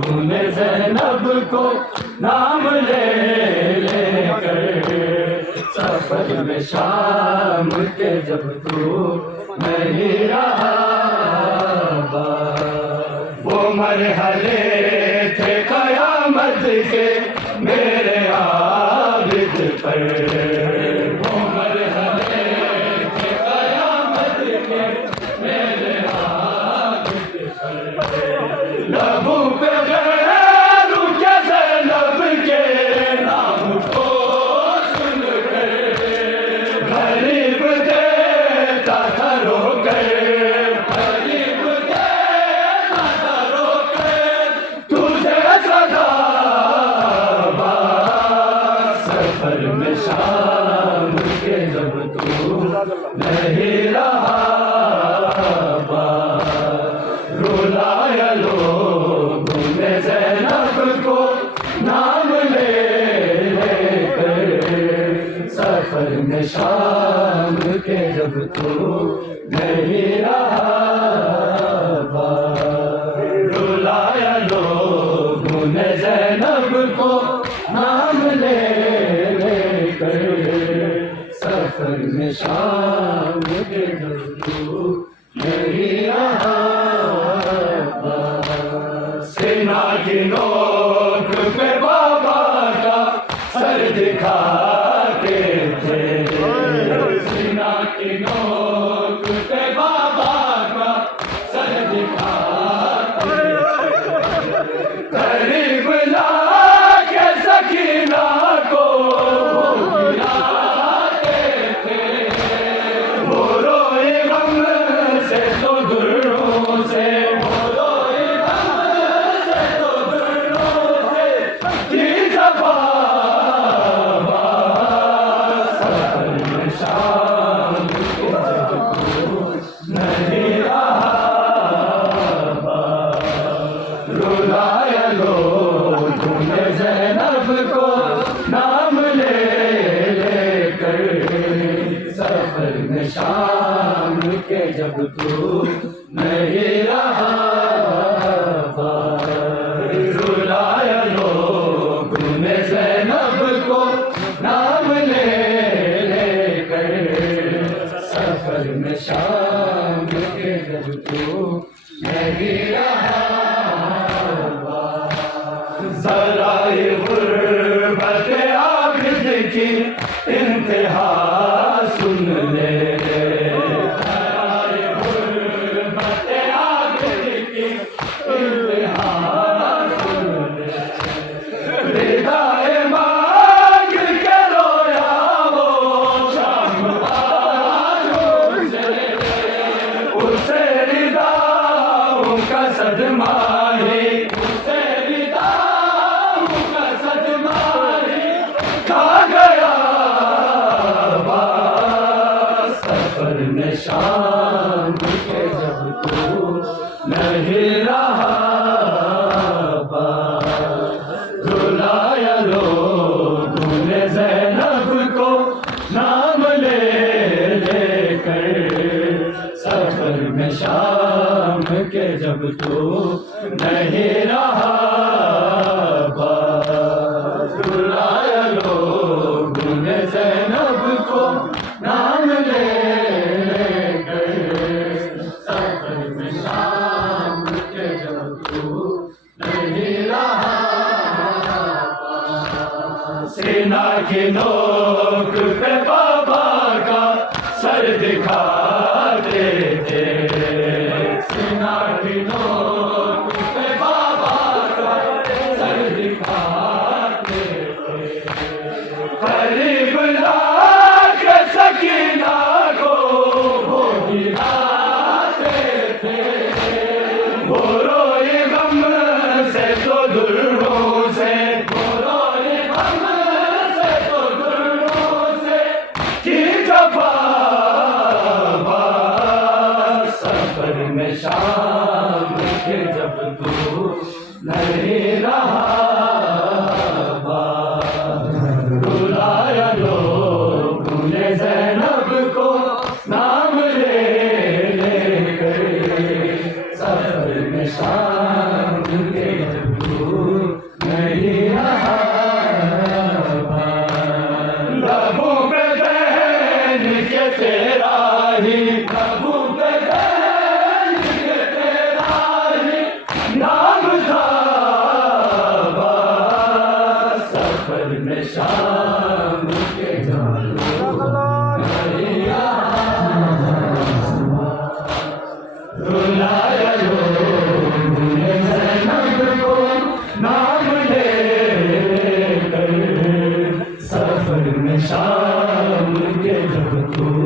लोगों ज़ैनब को नाम ले लेकर सफर में शाम के जब तू नहीं रहा। वो मरहले थे क़यामत के मेरे आबिद पर, वो मरहले थे क़यामत के मेरे आबिद पर। लबों पे गैरों के ज़ैनब के नाम को सुनकर गरीब देता था रोकर, गरीब देता था रोकर तुझे सदा सफर में शाम के जब तू नहीं रहा। रुलाया लोगों ने ज़ैनब को नाम ले लेकर सफर में शाम के जब तू नहीं रहा। रुलाया लोगों ने ज़ैनब को नाम ले लेकर सफर में शाम के जब तू नहीं रहा। सेना की नोक पे बाबा का सर दिखाते थे, सेना की नोक पे बाबा का सर दिखाते थे। करीब लाके सकीना को गिराते थे, वो रोए गम से तो दुर्रों से, वो रोए गम से तो दुर्रों से की जफा। सफर में शाम के जब तू नहीं रहा। रुलाया लोगों ने ज़ैनब को नाम ले लेकर सफर में शाम के जब तू नहीं रहा। रुलाया लोगों ने ज़ैनब को नाम ले लेकर सफर में शाम के जब तू नहीं रहा। ज़राए गुर्बत आबिद की इंतहा सुन ले, ज़राए गुर्बत आबिद की इंतहा सुन ले। रिदाए मांग के रोया वो शाम वालों से, उसे रिदाओं का सदमा है, उसे रिदाओं का सदमा है खा गया। सफर में शाम के जब तू नहीं रहा। रुलाया लोगों ने ज़ैनब को नाम ले लेकर सफर में शाम के जब तू नहीं रहा। रुलाया लोगों ने ज़ैनब को नाम ले लेकर सफर में शाम के जब तू नहीं रहा। सेना की नोक पे बाबा का सर दिखाते थे, सेना की नोक पे बाबा का सर दिखाते थे। करीब लाके सकीना को वो गिराते थे, वो रोए गम से तो दुर्रों से, वो रोए गम से तो दुर्रों से की जफा। सफर में शाम के जब तू नहीं रहा। रुलाया लोगों ने ज़ैनब को नाम ले लेकर सफर में शाम के जब तू